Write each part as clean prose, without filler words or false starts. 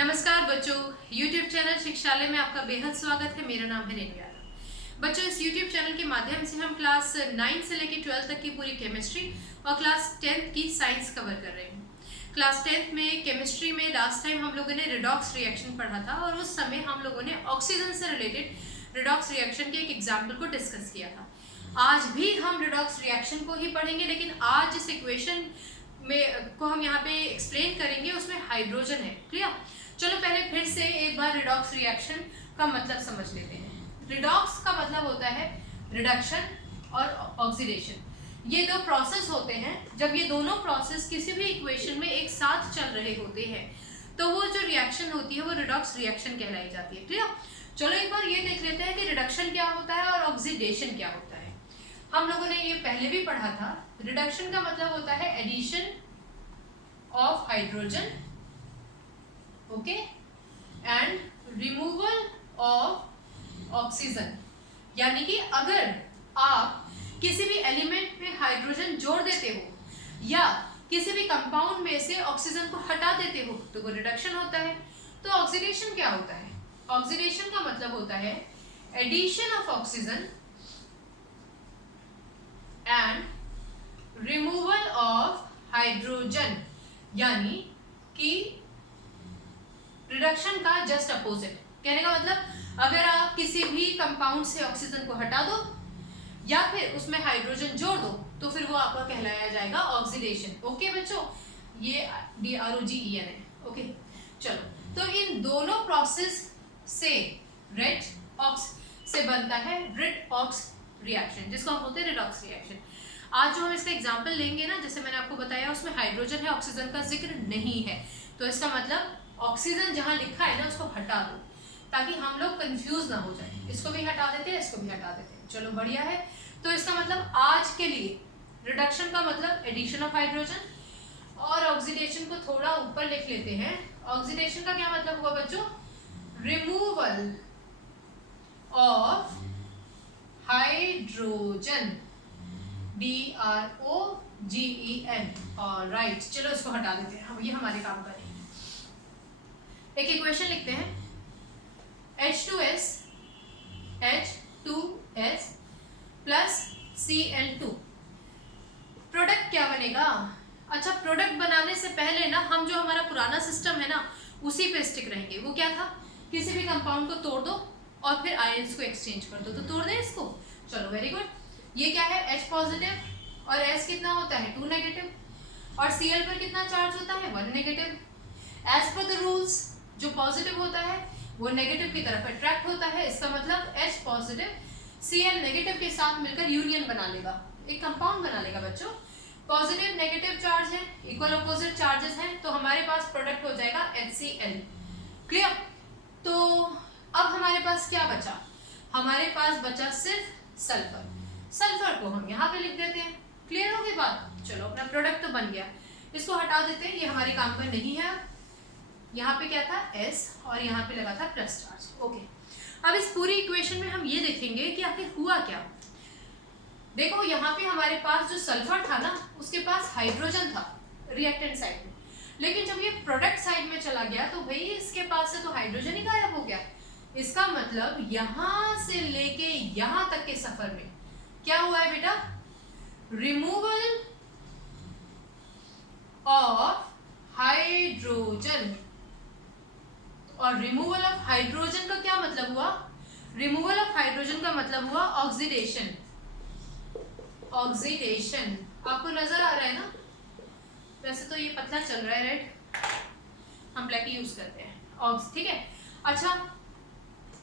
नमस्कार बच्चों, YouTube channel शिक्षालय में आपका बेहद स्वागत है। मेरा नाम है रेणु यादव। बच्चों, इस YouTube चैनल के माध्यम से हम क्लास 9 से लेकर 12 तक की पूरी केमिस्ट्री और क्लास 10 की साइंस कवर कर रहे हैं। क्लास 10 में केमिस्ट्री में लास्ट टाइम हम लोगों ने रिडॉक्स रिएक्शन पढ़ा था और उस समय हम लोगों ने ऑक्सीजन से रिलेटेड रिडॉक्स रिएक्शन के एक एग्जाम्पल को डिस्कस किया था। आज भी हम रिडॉक्स रिएक्शन को ही पढ़ेंगे, लेकिन आज जिस इक्वेशन में को हम यहाँ पे एक्सप्लेन करेंगे उसमें हाइड्रोजन है। क्लियर? चलो पहले फिर से एक बार रिडॉक्स रिएक्शन का मतलब समझ लेते हैं। रिडॉक्स का मतलब होता है रिडक्शन और ऑक्सीडेशन। ये दो प्रोसेस होते हैं। जब ये दोनों प्रोसेस किसी भी इक्वेशन में एक साथ चल रहे होते हैं तो वो जो रिएक्शन होती है वो रिडॉक्स रिएक्शन कहलाई जाती है। क्लियर? चलो एक बार ये देख लेते हैं कि रिडक्शन क्या होता है और ऑक्सीडेशन क्या होता है। हम लोगों ने ये पहले भी पढ़ा था। रिडक्शन का मतलब होता है addition of hydrogen, okay, and removal of oxygen. यानी कि अगर आप किसी भी एलिमेंट में हाइड्रोजन जोड़ देते हो या किसी भी कंपाउंड में से ऑक्सीजन को हटा देते हो तो वो रिडक्शन होता है। तो ऑक्सीडेशन क्या होता है? ऑक्सीडेशन का मतलब होता है addition of oxygen and removal of hydrogen. यानी कि रिडक्शन का जस्ट अपोजिट। कहने का मतलब अगर आप किसी भी कंपाउंड से ऑक्सीजन को हटा दो या फिर उसमें हाइड्रोजन जोड़ दो तो फिर वो आपका कहलाया जाएगा ऑक्सीडेशन। ओके बच्चों, ये DROGEN है। ओके चलो, तो इन दोनों प्रोसेस से रेड ऑक्स से बनता है रेड ऑक्स रिएक्शन, जिसको हम बोलते हैं रिडॉक्स रिएक्शन। आज जो हम इसका एग्जांपल लेंगे ना, जैसे मैंने आपको बताया उसमें हाइड्रोजन है, ऑक्सीजन का जिक्र नहीं है, तो इसका मतलब ऑक्सीजन जहां लिखा है ना उसको हटा दो ताकि हम लोग कंफ्यूज ना हो जाए। इसको भी हटा देते हैं, इसको भी हटा देते हैं। चलो बढ़िया है। तो इसका मतलब आज के लिए रिडक्शन का मतलब एडिशन ऑफ हाइड्रोजन और ऑक्सीडेशन को थोड़ा ऊपर लिख लेते हैं। ऑक्सीडेशन का क्या मतलब हुआ बच्चों? Removal of hydrogen, DROGEN। Alright, चलो इसको हटा देते हैं, हम ये हमारे काम करेंगे। एक इक्वेशन लिखते हैं H2S प्लस Cl2। प्रोडक्ट क्या बनेगा? अच्छा, प्रोडक्ट बनाने से पहले ना हम जो हमारा पुराना सिस्टम है ना उसी पे स्टिक रहेंगे। वो क्या था? किसी भी कंपाउंड को तोड़ दो और फिर आयंस को एक्सचेंज कर दो। तो तोड़ दें इसको। चलो वेरी गुड। ये क्या है? H पॉजिटिव और S कितना होता है? 2 नेगेटिव। और Cl पर कितना चार्ज होता है? 1 negative. As per the rules जो पॉजिटिव होता है वो नेगेटिव की तरफ अट्रैक्ट होता है। इसका मतलब H पॉजिटिव Cl नेगेटिव के साथ मिलकर यूनियन बना लेगा, एक कंपाउंड बना लेगा बच्चों। पॉजिटिव नेगेटिव चार्ज है, इक्वल अपोजिट चार्जेस हैं, तो हमारे पास प्रोडक्ट हो जाएगा HCl। क्लियर? तो अब हमारे पास क्या बचा? हमारे पास बचा सिर्फ सल्फर। सल्फर को हम यहाँ पे लिख देते हैं। क्लियर हो गई बात? चलो, अपना प्रोडक्ट तो बन गया, इसको हटा देते हैं, ये हमारे काम का नहीं है। यहाँ पे क्या था? S और यहाँ पे लगा था प्लस चार्ज। ओके, अब इस पूरी इक्वेशन में हम ये देखेंगे कि आखिर हुआ क्या। देखो यहाँ पे हमारे पास जो सल्फर था ना उसके पास हाइड्रोजन था रिएक्टेंट साइड में, लेकिन जब ये प्रोडक्ट साइड में चला गया तो भाई इसके पास से तो हाइड्रोजन ही गायब हो गया। इसका मतलब यहाँ से लेके यहाँ तक के सफर में क्या हुआ है बेटा? Removal of hydrogen. और रिमूवल ऑफ हाइड्रोजन का क्या मतलब हुआ? रिमूवल ऑफ हाइड्रोजन का मतलब हुआ ऑक्सीडेशन। ऑक्सीडेशन आपको नजर आ रहा है ना? वैसे तो ये पतला चल रहा है रेड, हम ब्लैक ही यूज करते हैं। ठीक है। अच्छा,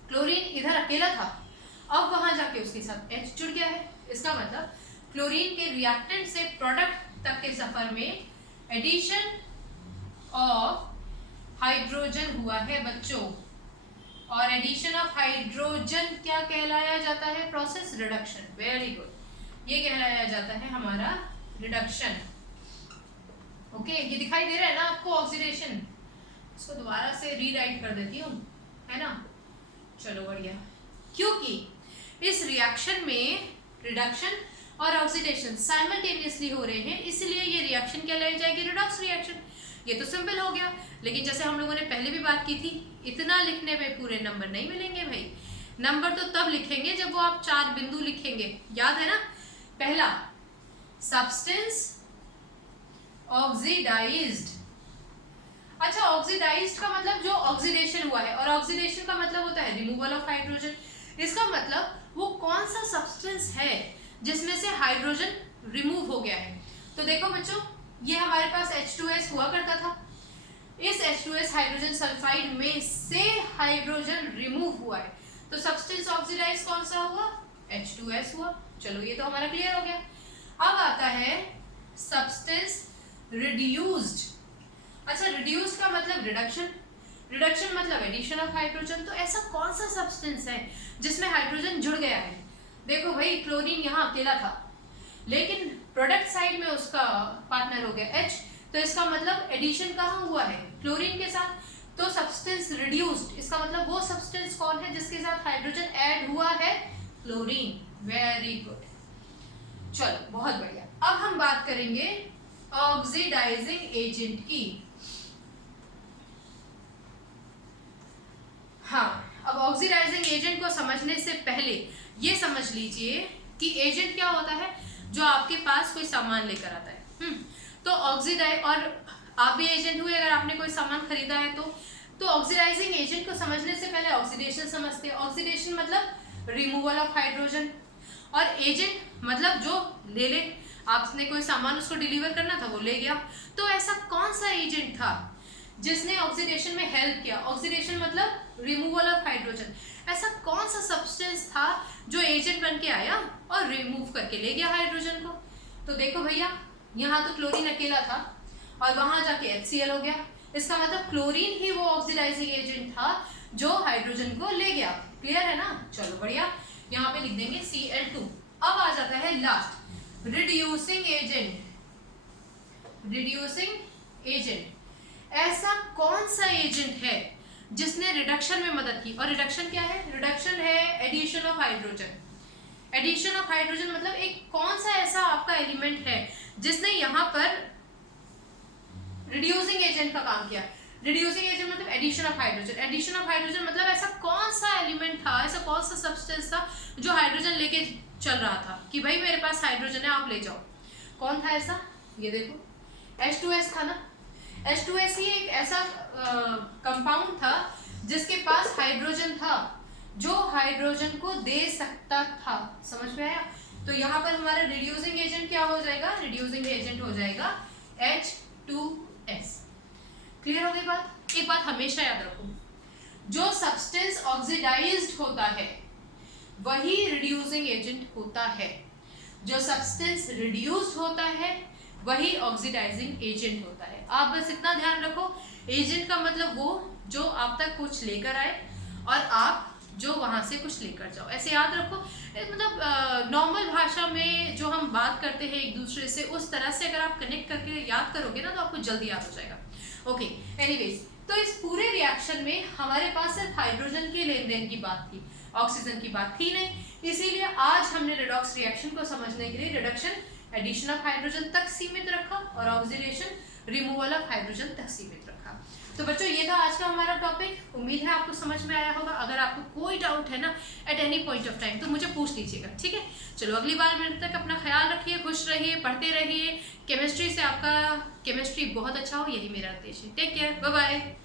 क्लोरीन इधर अकेला था, अब वहां जाके उसके साथ H जुड़ गया है। इसका मतलब क्लोरीन के रिएक्टेंट से प्रोडक्ट तक के सफर में एडिशन ऑफ हाइड्रोजन हुआ है बच्चों। और एडिशन ऑफ हाइड्रोजन क्या कहलाया जाता है? Process reduction. वेरी गुड, ये कहलाया जाता है हमारा रिडक्शन। ओके, ये दिखाई दे रहा है ना आपको ऑक्सीडेशन? इसको दोबारा से रीराइट कर देती हूँ, है ना? चलो बढ़िया। क्योंकि इस रिएक्शन में रिडक्शन और ऑक्सीडेशन साइमल्टेनियसली हो रहे हैं, इसलिए ये रिएक्शन कहलाई जाएगी रिडॉक्स रिएक्शन। ये तो सिंपल हो गया। लेकिन जैसे हम लोगों ने पहले भी बात की थी, इतना लिखने पे पूरे नंबर नहीं मिलेंगे भाई। नंबर तो तब लिखेंगे जब वो आप 4 बिंदु लिखेंगे, याद है ना। पहला, सब्सटेंस ऑक्सीडाइज्ड। अच्छा, ऑक्सीडाइज्ड का मतलब जो ऑक्सीडेशन हुआ है, और ऑक्सीडेशन का मतलब होता है रिमूवल ऑफ हाइड्रोजन। इसका मतलब वो कौन सा सब्सटेंस है जिसमें से हाइड्रोजन रिमूव हो गया है। तो देखो बच्चों, ये हमारे पास H2S हुआ करता था। इस H2S हाइड्रोजन सल्फाइड में से हाइड्रोजन रिमूव हुआ है, तो सब्सटेंस ऑक्सीडाइज कौन सा हुआ, H2S हुआ। चलो ये तो हमारा क्लियर हो गया। अब आता है सब्सटेंस रिड्यूस्ड। अच्छा, रिड्यूस्ड का मतलब रिडक्शन, रिडक्शन मतलब एडिशन ऑफ हाइड्रोजन। तो ऐसा कौन सा सब्सटेंस है जिसमें हाइड्रोजन जुड़ गया है। देखो भाई, क्लोरीन यहाँ अकेला था, लेकिन प्रोडक्ट साइड में उसका पार्टनर हो गया H, तो इसका मतलब एडिशन कहाँ हुआ है, क्लोरीन के साथ। तो सब्सटेंस रिड्यूस्ड, इसका मतलब वो सब्सटेंस कौन है जिसके साथ हाइड्रोजन ऐड हुआ है, क्लोरीन। वेरी गुड, चलो बहुत बढ़िया। अब हम बात करेंगे ऑक्सीडाइजिंग एजेंट की। हाँ, अब ऑक्सीडाइजिंग एजेंट को समझने से पहले ये समझ लीजिए कि एजेंट क्या होता है, जो आपके पास कोई सामान लेकर आता है। तो ऑक्सीडाइज, और आप भी एजेंट हुए अगर आपने कोई सामान खरीदा है तो ऑक्सीडाइजिंग एजेंट को समझने से पहले ऑक्सीडेशन समझते हैं। ऑक्सीडेशन मतलब रिमूवल ऑफ हाइड्रोजन, और एजेंट मतलब जो ले आपने कोई सामान उसको डिलीवर करना था, वो ले गया। तो ऐसा कौन सा एजेंट था जिसने ऑक्सीडेशन में हेल्प किया। ऑक्सीडेशन मतलब रिमूवल ऑफ हाइड्रोजन। ऐसा कौन सा सब्सटेंस था जो एजेंट बन के आया और रिमूव करके ले गया हाइड्रोजन को। तो देखो भैया, यहाँ तो क्लोरीन अकेला था और वहां जाके HCl हो गया। इसका मतलब क्लोरीन ही वो ऑक्सीडाइजिंग एजेंट था जो हाइड्रोजन को ले गया। क्लियर है ना। चलो बढ़िया, यहाँ पे लिख देंगे Cl2। अब आ जाता है last, reducing agent. Reducing agent ऐसा कौन सा एजेंट है जिसने रिडक्शन में मदद की। और रिडक्शन क्या है, रिडक्शन है addition of hydrogen. Addition of hydrogen मतलब एक कौन सा ऐसा आपका एलिमेंट है जिसने यहाँ पर रिड्यूसिंग एजेंट का काम किया। रिड्यूसिंग एजेंट मतलब addition of hydrogen. Addition of hydrogen मतलब ऐसा कौन सा एलिमेंट था, ऐसा कौन सा सब्सटेंस था जो हाइड्रोजन लेके चल रहा था कि भाई मेरे पास हाइड्रोजन है, आप ले जाओ। कौन था ऐसा, ये देखो H2S था ना। H2S ही एक ऐसा कंपाउंड था जिसके पास हाइड्रोजन था, जो हाइड्रोजन को दे सकता था। समझ में आया। तो यहाँ पर हमारा रिड्यूसिंग एजेंट क्या हो जाएगा, रिड्यूसिंग एजेंट हो जाएगा H2S। क्लियर हो गई बात। एक बात हमेशा याद रखो, जो सब्सटेंस ऑक्सीडाइज्ड होता है वही रिड्यूसिंग एजेंट होता है। जो सब्सटेंस रिड्यूस्ड होता है वही ऑक्सीडाइजिंग एजेंट होता है। आप बस इतना ध्यान रखो, एजेंट का मतलब वो जो आप तक कुछ लेकर आए और आप जो वहां से कुछ लेकर जाओ। ऐसे याद रखो, मतलब नॉर्मल भाषा में जो हम बात करते हैं एक दूसरे से, उस तरह से अगर आप कनेक्ट करके याद करोगे ना तो आपको जल्दी याद हो जाएगा। ओके, एनीवेज, तो इस पूरे रिएक्शन में हमारे पास सिर्फ हाइड्रोजन के लेन देन की बात थी, ऑक्सीजन की बात थी नहीं। इसीलिए आज हमने रेडॉक्स रिएक्शन को समझने के लिए रिडक्शन एडिशन ऑफ हाइड्रोजन तक सीमित रखा और ऑक्सीडेशन रिमूवल ऑफ हाइड्रोजन तक सीमित रखा। तो बच्चों, ये था आज का हमारा टॉपिक। उम्मीद है आपको समझ में आया होगा। अगर आपको कोई डाउट है ना at any point of time तो मुझे पूछ लीजिएगा, ठीक है। चलो अगली बार मिलने तक अपना ख्याल रखिए, खुश रहिए, पढ़ते रहिए। केमिस्ट्री से आपका केमिस्ट्री बहुत अच्छा हो, यही मेरा उद्देश्य है। Take care, bye bye.